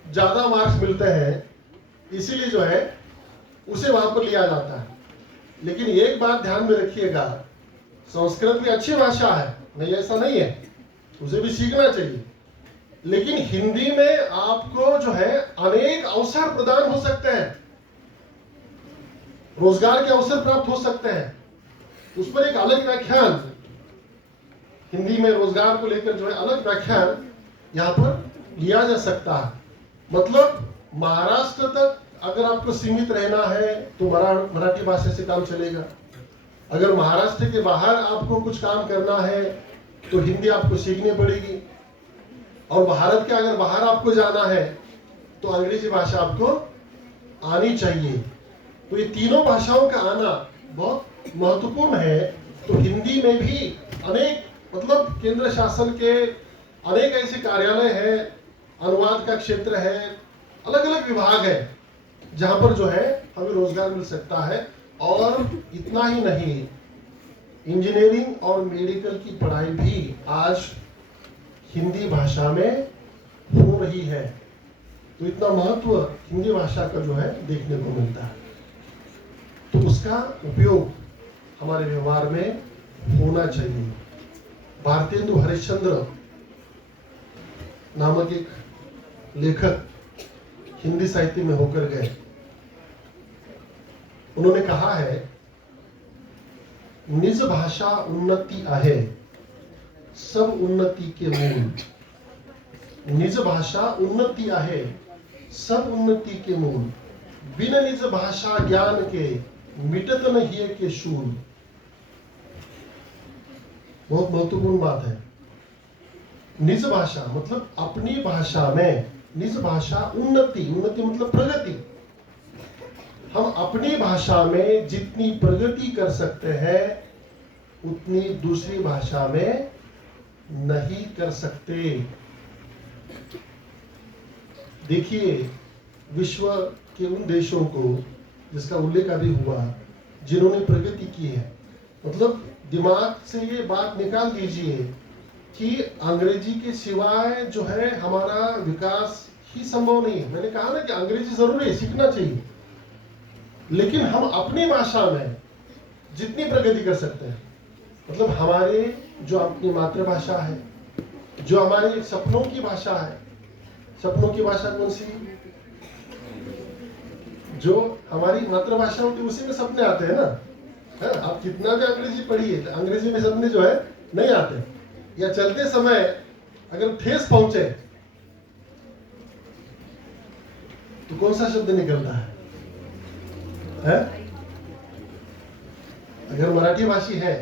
ज्यादा मार्क्स मिलते हैं, इसीलिए जो है उसे वहां पर लिया जाता है। लेकिन एक बात ध्यान में रखिएगा, संस्कृत भी अच्छी भाषा है, नहीं ऐसा नहीं है, उसे भी सीखना चाहिए। लेकिन हिंदी में आपको जो है अनेक अवसर प्रदान हो सकते हैं, रोजगार के अवसर प्राप्त हो सकते हैं। उस पर एक अलग व्याख्यान, हिंदी में रोजगार को लेकर जो है अलग व्याख्यान यहाँ पर लिया जा सकता है। मतलब महाराष्ट्र तक अगर आपको सीमित रहना है तो मराठी भाषा से काम चलेगा। अगर महाराष्ट्र के बाहर आपको कुछ काम करना है तो हिंदी आपको सीखनी पड़ेगी। और भारत के अगर बाहर आपको जाना है तो अंग्रेजी भाषा आपको आनी चाहिए। तो ये तीनों भाषाओं का आना बहुत महत्वपूर्ण है। तो हिंदी में भी अनेक, मतलब केंद्र शासन के अनेक ऐसे कार्यालय हैं, अनुवाद का क्षेत्र है, अलग अलग विभाग है जहां पर जो है हमें रोजगार मिल सकता है। और इतना ही नहीं, इंजीनियरिंग और मेडिकल की पढ़ाई भी आज हिंदी भाषा में हो रही है। तो इतना महत्व हिंदी भाषा का जो है देखने को मिलता है। तो उसका उपयोग हमारे व्यवहार में होना चाहिए। भारतेंदु हरिश्चंद्र नामक एक लेखक हिंदी साहित्य में होकर गए। उन्होंने कहा है, निज भाषा उन्नति आहे, सब उन्नति के मूल। निज भाषा उन्नति आहे, सब उन्नति के मूल। बिन निज भाषा ज्ञान के मिटत न हिय के शूल। बहुत महत्वपूर्ण बात है। निज भाषा मतलब अपनी भाषा में, निज भाषा उन्नति, उन्नति मतलब प्रगति। हम अपनी भाषा में जितनी प्रगति कर सकते हैं उतनी दूसरी भाषा में नहीं कर सकते। देखिए, विश्व के उन देशों को जिसका उल्लेख अभी हुआ, जिन्होंने प्रगति की है, मतलब दिमाग से ये बात निकाल दीजिए कि अंग्रेजी के सिवाय जो है हमारा विकास ही संभव नहीं है। मैंने कहा ना कि अंग्रेजी जरूरी है, सीखना चाहिए, लेकिन हम अपनी भाषा में जितनी प्रगति कर सकते हैं, मतलब हमारे जो अपनी मातृभाषा है, जो हमारे सपनों की भाषा है। सपनों की भाषा कौन सी? जो हमारी मातृभाषा होती है उसी में सपने आते हैं ना। है, आप कितना भी अंग्रेजी पढ़िए, अंग्रेजी में सपने जो है नहीं आते। या चलते समय अगर ठेस पहुंचे तो कौन सा शब्द निकलता है? अगर मराठी भाषी है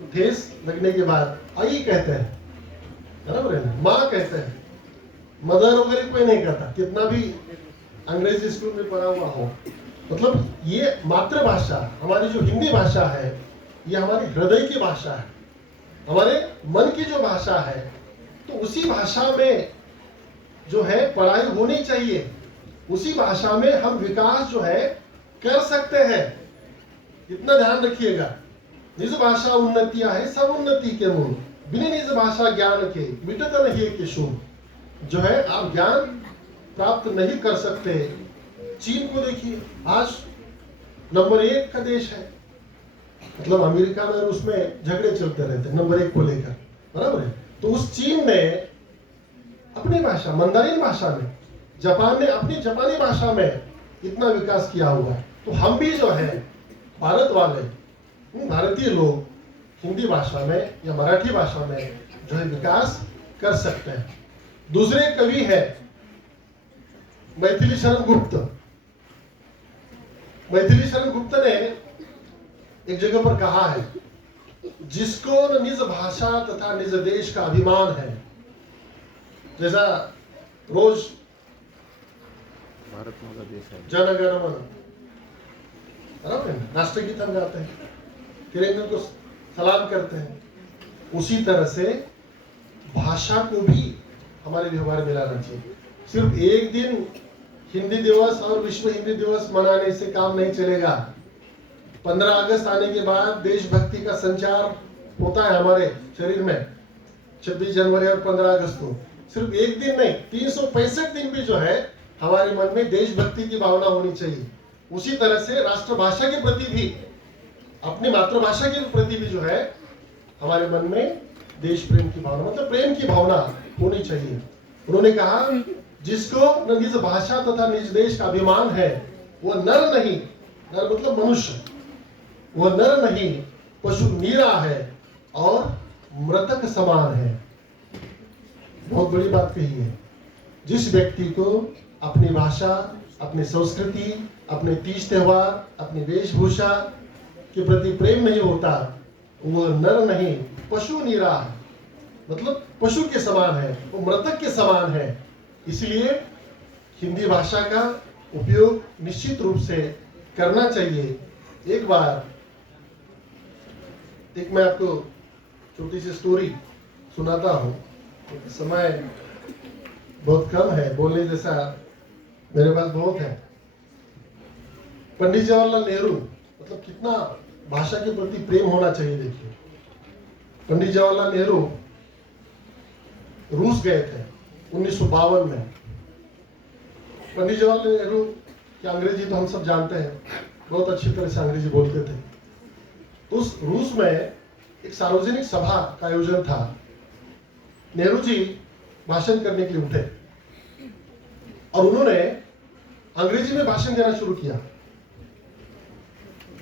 तो ठेस लगने के बाद आई कहते हैं, बराबर है ना, माँ कहते हैं, मदर वगैरह कोई नहीं कहता, कितना भी अंग्रेजी स्कूल में पढ़ा हुआ हो। मतलब ये मातृभाषा हमारी जो हिंदी भाषा है, ये हमारी हृदय की भाषा है, हमारे मन की जो भाषा है। तो उसी भाषा में जो है पढ़ाई होनी चाहिए, उसी भाषा में हम विकास जो है कर सकते हैं। इतना ध्यान रखिएगा। निज भाषा उन्नति आहे, सब उन्नति के मूल। बिना निज भाषा ज्ञान के मिटत न हिय के शूल। जो है आप ज्ञान प्राप्त नहीं कर सकते। चीन को देखिए, आज नंबर 1 का देश है, मतलब अमेरिका में और उसमें झगड़े चलते रहते हैं नंबर 1 को लेकर, बराबर है। तो उस चीन ने अपनी भाषा मंदारिन भाषा में, जापान ने अपनी जापानी भाषा में इतना विकास किया हुआ है। तो हम भी जो है भारत वाले, भारतीय लोग हिंदी भाषा में या मराठी भाषा में जो है विकास कर सकते हैं। दूसरे कवि है मैथिली शरण गुप्त। मैथिली शरण गुप्त ने एक जगह पर कहा है, जिसको न निज भाषा तथा निज देश का अभिमान है। जैसा रोज भारत माता देश है, जन गण मन, बराबर है, राष्ट्रगीत हम गाते हैं, तिरंगे को सलाम करते हैं, उसी तरह से भाषा को भी हमारे व्यवहार में लाना चाहिए। सिर्फ एक दिन हिंदी दिवस और विश्व हिंदी दिवस मनाने से काम नहीं चलेगा। 15 अगस्त आने के बाद देशभक्ति का संचार होता है हमारे शरीर में, 26 जनवरी और 15 अगस्त को। सिर्फ एक दिन नहीं, 365 दिन भी जो है हमारे मन में देशभक्ति की भावना होनी चाहिए। उसी तरह से राष्ट्रभाषा के प्रति भी, अपनी मातृभाषा के प्रति भी जो है हमारे मन में देश प्रेम की भावना, मतलब प्रेम की भावना होनी चाहिए। उन्होंने कहा, जिसको न निज भाषा तथा निज देश का अभिमान है, वो नर नहीं, नर मतलब मनुष्य, वो नर नहीं पशु नीरा है और मृतक समान है। बहुत बड़ी बात कही है। जिस व्यक्ति को अपनी भाषा, अपनी संस्कृति, अपने तीज त्योहार, अपनी वेशभूषा के प्रति प्रेम नहीं होता, वो नर नहीं पशु नीरा है, मतलब पशु के समान है, वो मृतक के समान है। इसलिए हिंदी भाषा का उपयोग निश्चित रूप से करना चाहिए। एक बार मैं आपको छोटी सी स्टोरी सुनाता हूँ। समय बहुत कम है, बोलने जैसा मेरे पास बहुत है। पंडित जवाहरलाल नेहरू, मतलब कितना भाषा के प्रति प्रेम होना चाहिए। देखिए, पंडित जवाहरलाल नेहरू रूस गए थे 1952 में। पंडित जवाहरलाल नेहरू की अंग्रेजी तो हम सब जानते हैं, बहुत अच्छी तरह से अंग्रेजी बोलते थे। तो उस रूस में एक सार्वजनिक सभा का आयोजन था। नेहरू जी भाषण करने के लिए उठे और उन्होंने अंग्रेजी में भाषण देना शुरू किया।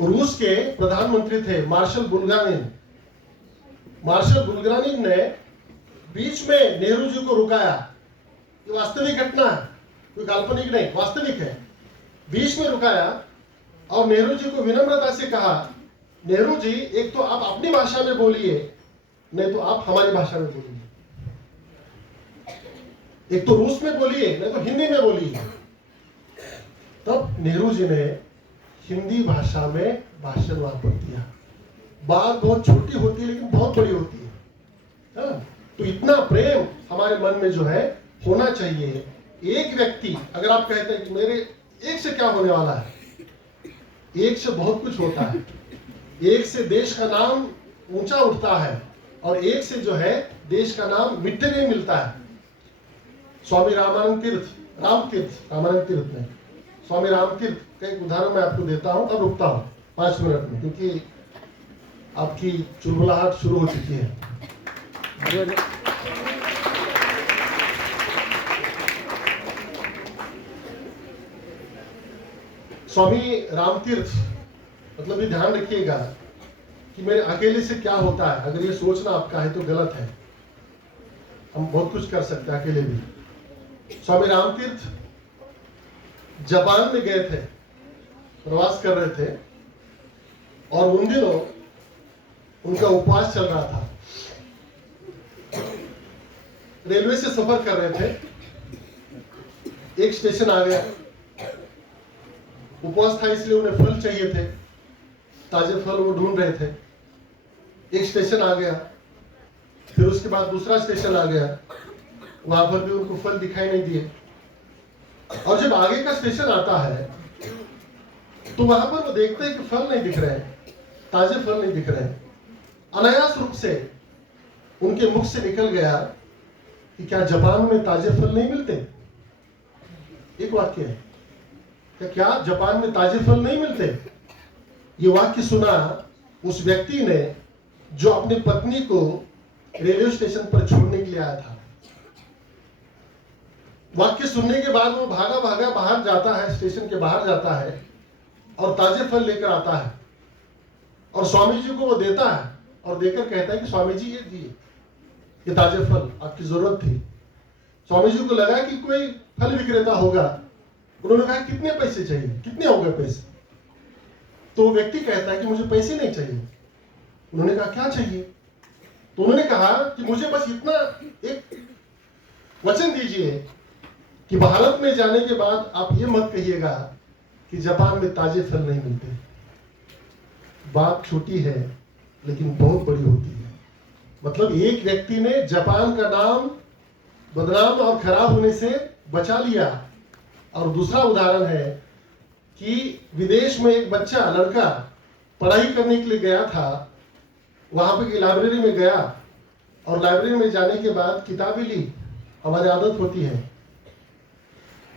रूस के प्रधानमंत्री थे मार्शल बुल्गारिन। मार्शल बुल्गारिन ने बीच में नेहरू जी को रुकाया। ये वास्तविक घटना है, कोई काल्पनिक नहीं, वास्तविक है। बीच में रुकाया और नेहरू जी को विनम्रता से कहा, नेहरू जी, एक तो आप अपनी भाषा में बोलिए, नहीं तो आप हमारी भाषा में बोलिए। एक तो रूस में बोलिए, नहीं तो हिंदी में बोलिए। तब नेहरू जी ने हिंदी भाषा में भाषण वहां पर दिया। बात बहुत छोटी होती है लेकिन बहुत बड़ी होती है। हाँ? तो इतना प्रेम हमारे मन में जो है होना चाहिए। एक व्यक्ति, अगर आप कहते हैं कि मेरे एक से क्या होने वाला है, एक से बहुत कुछ होता है। एक से देश का नाम ऊंचा उठता है और एक से जो है देश का नाम मिटने में मिलता है। स्वामी रामानंद तीर्थ ने, स्वामी राम तीर्थ का एक उदाहरण मैं आपको देता हूं, तब रुकता हूं 5 मिनट में, क्योंकि आपकी चुलबुलाहट शुरू हो चुकी है। स्वामी रामतीर्थ, मतलब ये ध्यान रखिएगा कि मेरे अकेले से क्या होता है। अगर ये सोचना आपका है तो गलत है। हम बहुत कुछ कर सकते हैं अकेले भी। स्वामी रामतीर्थ जापान में गए थे, प्रवास कर रहे थे, और उन दिनों उनका उपवास चल रहा था। रेलवे से सफर कर रहे थे, एक स्टेशन आ गया। उपवास था इसलिए उन्हें फल चाहिए थे, ताजे फल वो ढूंढ रहे थे। एक स्टेशन आ गया, फिर उसके बाद दूसरा स्टेशन आ गया, वहां पर भी उनको फल दिखाई नहीं दिए। और जब आगे का स्टेशन आता है तो वहां पर वो देखते हैं कि फल नहीं दिख रहे हैं, ताजे फल नहीं दिख रहे हैं। अनायास रूप से उनके मुख से निकल गया कि क्या जापान में ताजे फल नहीं मिलते। एक वाक्य है, क्या जापान में ताजे फल नहीं मिलते। ये वाक्य सुना उस व्यक्ति ने जो अपनी पत्नी को रेलवे स्टेशन पर छोड़ने के लिए आया था। वाक्य सुनने के बाद वो भागा भागा बाहर जाता है, स्टेशन के बाहर जाता है और ताजे फल लेकर आता है और स्वामी जी को वो देता है और देकर कहता है कि स्वामी जी ये दिए, ये ताजे फल, आपकी जरूरत थी। स्वामी जी को लगा कि कोई फल विक्रेता होगा। उन्होंने कहा कितने पैसे चाहिए, कितने हो गए पैसे? तो वो व्यक्ति कहता है कि मुझे पैसे नहीं चाहिए। उन्होंने कहा क्या चाहिए? तो उन्होंने कहा कि मुझे बस इतना एक वचन दीजिए कि भारत में जाने के बाद आप ये मत कहिएगा कि जापान में ताजे फल नहीं मिलते। बात छोटी है लेकिन बहुत बड़ी होती है। मतलब एक व्यक्ति ने जापान का नाम बदनाम और खराब होने से बचा लिया। और दूसरा उदाहरण है कि विदेश में एक बच्चा, लड़का पढ़ाई करने के लिए गया था, वहां पे लाइब्रेरी में गया और लाइब्रेरी में जाने के बाद किताबें ली। हमारी आदत होती है,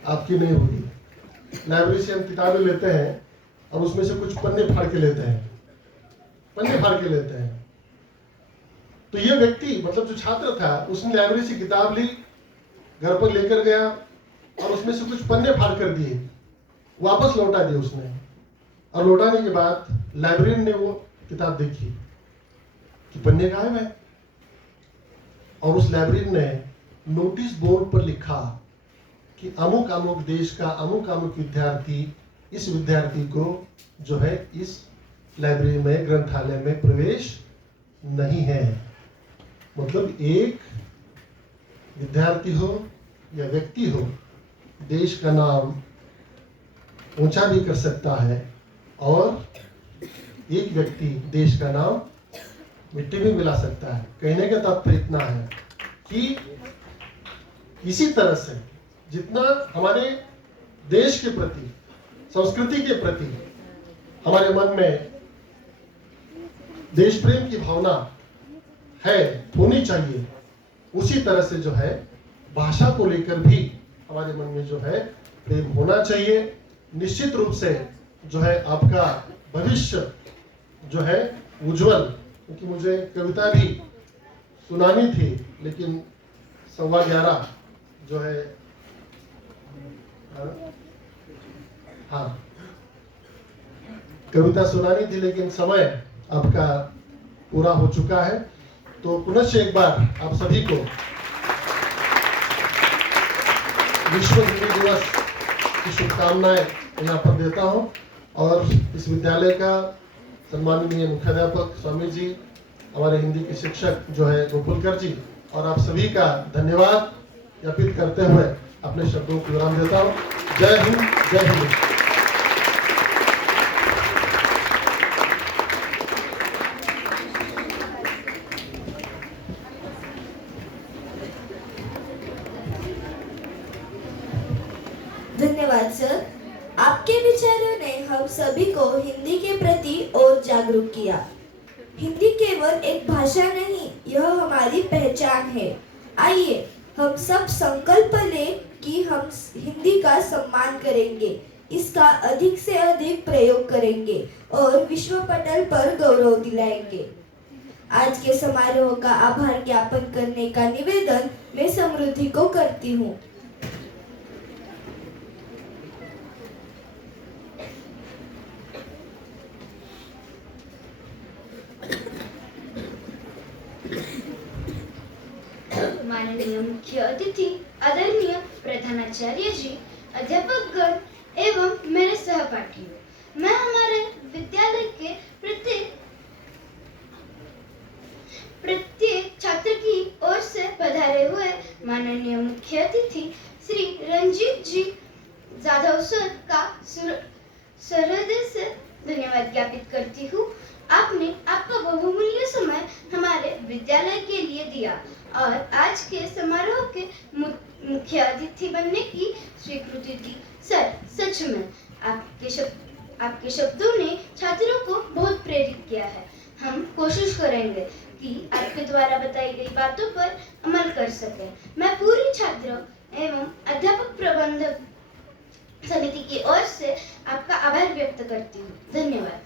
आपकी नहीं होगी। लाइब्रेरी से हम किताबें लेते हैं और उसमें से कुछ पन्ने फाड़ के लेते हैं, पन्ने फाड़ के लेते हैं। तो ये व्यक्ति, मतलब जो छात्र था, उसने लाइब्रेरी से किताब ली, घर पर लेकर गया और उसमें से कुछ पन्ने फाड़ कर दिए, वापस लौटा दिए उसने। और लौटाने के बाद लाइब्रेरियन ने वो किताब देखी कि पन्ने गायब है। और उस लाइब्रेरियन ने नोटिस बोर्ड पर लिखा कि अमुक अमुक देश का अमुक अमुक विद्यार्थी, इस विद्यार्थी को जो है इस लाइब्रेरी में, ग्रंथालय में प्रवेश नहीं है। मतलब एक विद्यार्थी हो या व्यक्ति हो, देश का नाम ऊंचा भी कर सकता है और एक व्यक्ति देश का नाम मिट्टी में मिला सकता है। कहने का तात्पर्य इतना है कि इसी तरह से जितना हमारे देश के प्रति, संस्कृति के प्रति हमारे मन में देश प्रेम की भावना है, होनी चाहिए, उसी तरह से जो है भाषा को लेकर भी हमारे मन में जो है प्रेम होना चाहिए। निश्चित रूप से जो है आपका भविष्य जो है उज्जवल, क्योंकि मुझे कविता भी सुनानी थी लेकिन 11:15 जो है, हाँ, कविता सुनानी थी लेकिन समय आपका पूरा हो चुका है। तो पुनश्च एक बार आप सभी को विश्व हिंदी दिवस की शुभकामनाएं यहाँ पर देता हूँ। और इस विद्यालय का सम्माननीय मुख्याध्यापक स्वामी जी, हमारे हिंदी के शिक्षक जो है गोकुलकर जी, और आप सभी का धन्यवाद ज्ञापित करते हुए अपने शब्दों को विराम देता हूँ। जय हिंद, जय हिंद। धन्यवाद सर। आपके विचारों ने हम सभी को हिंदी के प्रति और जागरूक किया। हिंदी केवल एक भाषा नहीं, यह हमारी पहचान है। आइए हम सब संकल्प लें कि हम हिंदी का सम्मान करेंगे, इसका अधिक से अधिक प्रयोग करेंगे और विश्व पटल पर गौरव दिलाएंगे। आज के समारोह का आभार ज्ञापन करने का निवेदन मैं समृद्धि को करती हूँ। माननीय मुख्य अतिथि, आदरणीय प्रधानाचार्य जी, अध्यापकगण एवं मेरे सहपाठियों, मैं हमारे विद्यालय के प्रत्येक छात्र की ओर से पधारे हुए माननीय मुख्य अतिथि श्री रंजीत जी जाधव सर का सहृदय से धन्यवाद ज्ञापित करती हूँ। आपने आपका बहुमूल्य समय हमारे विद्यालय के लिए दिया और आज के समारोह के मुख्य अतिथि बनने की स्वीकृति दी। सर, सच में आपके शब्दों ने छात्रों को बहुत प्रेरित किया है। हम कोशिश करेंगे कि आपके द्वारा बताई गई बातों पर अमल कर सकें। मैं पूरी छात्र एवं अध्यापक प्रबंधक समिति की ओर से आपका आभार व्यक्त करती हूँ। धन्यवाद।